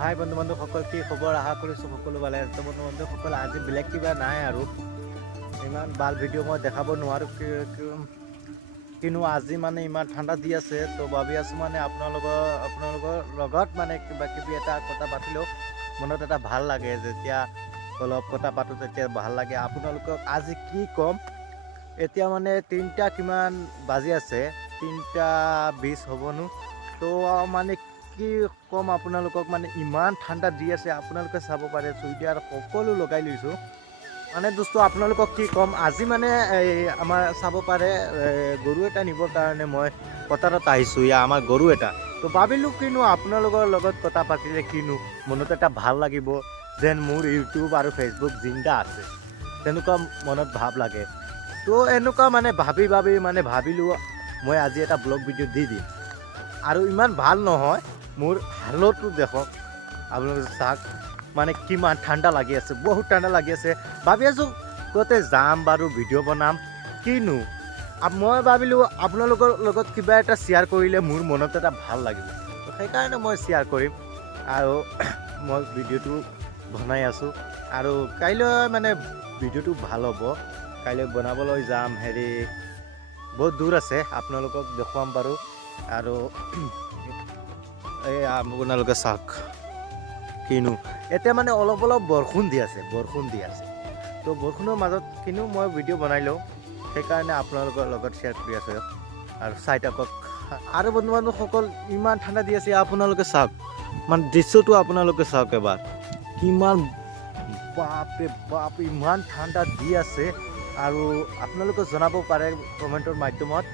হাই বন্ধু বান্ধৱসকল, কি খবৰ? আশা কৰিছোঁ সকলো ভালে আছে। বন্ধু বান্ধৱসকল, আজি বেলেগ কিবা নাই আৰু ইমান ভাল ভিডিঅ' মই দেখাব নোৱাৰোঁ, কিন্তু আজি মানে ইমান ঠাণ্ডা দি আছে, তো ভাবি আছোঁ মানে আপোনালোকৰ লগত মানে কিবা কিবি এটা কথা পাতিলেও মনত এটা ভাল লাগে। যেতিয়া অলপ কথা পাতোঁ তেতিয়া ভাল লাগে। আপোনালোকক আজি কি ক'ম, এতিয়া মানে 3টা কিমান বাজি আছে, 3:20 হ'বনো। তো মানে কি ক'ম আপোনালোকক, মানে ইমান ঠাণ্ডা দি আছে। আপোনালোকে চাব পাৰে চুইটাৰ সকলো লগাই লৈছোঁ। মানে দোস্ত আপোনালোকক কি ক'ম, আজি মানে আমাৰ চাব পাৰে গৰু এটা নিবৰ কাৰণে মই পথাৰত আহিছোঁ। আমাৰ গৰু এটা, তো ভাবিলোঁ কিনো আপোনালোকৰ লগত কথা পাতিলে কিনো মনত এটা ভাল লাগিব, যেন মোৰ ইউটিউব আৰু ফেচবুক জিন্দা আছে, তেনেকুৱা মনত ভাৱ লাগে। তো এনেকুৱা মানে ভাবিলোঁ মই আজি এটা ব্লগ ভিডিঅ' দি দিম। আৰু ইমান ভাল নহয়, মোৰ হালতো দেখক আপোনালোকে চাওক, মানে কিমান ঠাণ্ডা লাগি আছে, বহুত ঠাণ্ডা লাগি আছে। ভাবি আছোঁ ক'তে যাম বাৰু ভিডিঅ' বনাম, কিনো মই ভাবিলোঁ আপোনালোকৰ লগত কিবা এটা শ্বেয়াৰ কৰিলে মোৰ মনত এটা ভাল লাগিব, তো সেইকাৰণে মই শ্বেয়াৰ কৰিম। আৰু মই ভিডিঅ'টো বনাই আছোঁ, আৰু কাইলৈ মানে ভিডিঅ'টো ভাল হ'ব। কাইলৈ বনাবলৈ যাম, বহুত দূৰ আছে, আপোনালোকক দেখুৱাম বাৰু। আৰু এই আপোনালোকে চাওক কিনো এতিয়া মানে অলপ বৰষুণ দি আছে, তো বৰষুণৰ মাজত কিনো মই ভিডিঅ' বনাই লওঁ, সেইকাৰণে আপোনালোকৰ লগত শ্বেয়াৰ কৰি আছোঁ। আৰু চাই থাকক। আৰু বন্ধু বান্ধৱসকল, ইমান ঠাণ্ডা দি আছে, আপোনালোকে চাওক, মানে দৃশ্যটো আপোনালোকে চাওক এবাৰ, কিমান বাপৰে বাপ ইমান ঠাণ্ডা দি আছে। আৰু আপোনালোকে জনাব পাৰে কমেণ্টৰ মাধ্যমত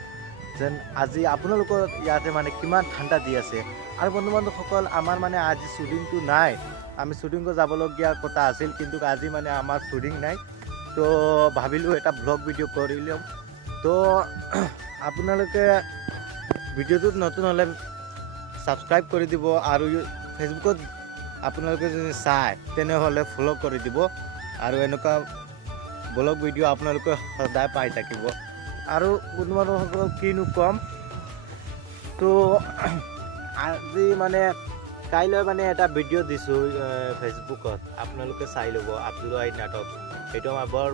যেন আজি আপোনালোকৰ ইয়াতে মানে কিমান ঠাণ্ডা দি আছে। আৰু বন্ধু বান্ধৱসকল, আমাৰ মানে আজি শ্বুটিংটো নাই, আমি শ্বুটিঙত যাবলগীয়া কথা আছিল, কিন্তু আজি মানে আমাৰ শ্বুটিং নাই। তো ভাবিলোঁ এটা ব্লগ ভিডিঅ' কৰি লওঁ। তো আপোনালোকে ভিডিঅ'টোত নতুন হ'লে ছাবস্ক্ৰাইব কৰি দিব, আৰু ফেচবুকত আপোনালোকে যদি চায় তেনেহ'লে ফ'ল' কৰি দিব। আৰু এনেকুৱা ব্লগ ভিডিঅ' আপোনালোকে সদায় পাই থাকিব। আৰু বন্ধু বান্ধৱসকল কিনো ক'ম, তো আজি মানে কাইলৈ মানে এটা ভিডিঅ' দিছোঁ ফেচবুকত, আপোনালোকে চাই ল'ব। আব্দুল ৱাহিদ নাটক, সেইটো আমাৰ বৰ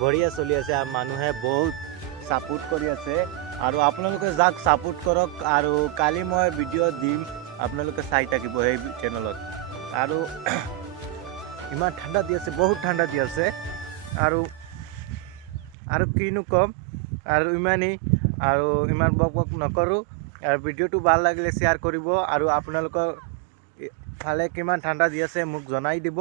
বঢ়িয়া চলি আছে, আৰু মানুহে বহুত ছাপোৰ্ট কৰি আছে, আৰু আপোনালোকে যাক ছাপোৰ্ট কৰক। আৰু কালি মই ভিডিঅ' দিম, আপোনালোকে চাই থাকিব সেই চেনেলত। আৰু ইমান ঠাণ্ডা দি আছে, বহুত ঠাণ্ডা দি আছে। আৰু কিনো ক'ম, আৰু ইমানেই, আৰু ইমান বক নকৰোঁ। আৰু ভিডিঅ'টো ভাল লাগিলে শ্বেয়াৰ কৰিব, আৰু আপোনালোকৰ ফালে কিমান ঠাণ্ডা দি আছে মোক জনাই দিব।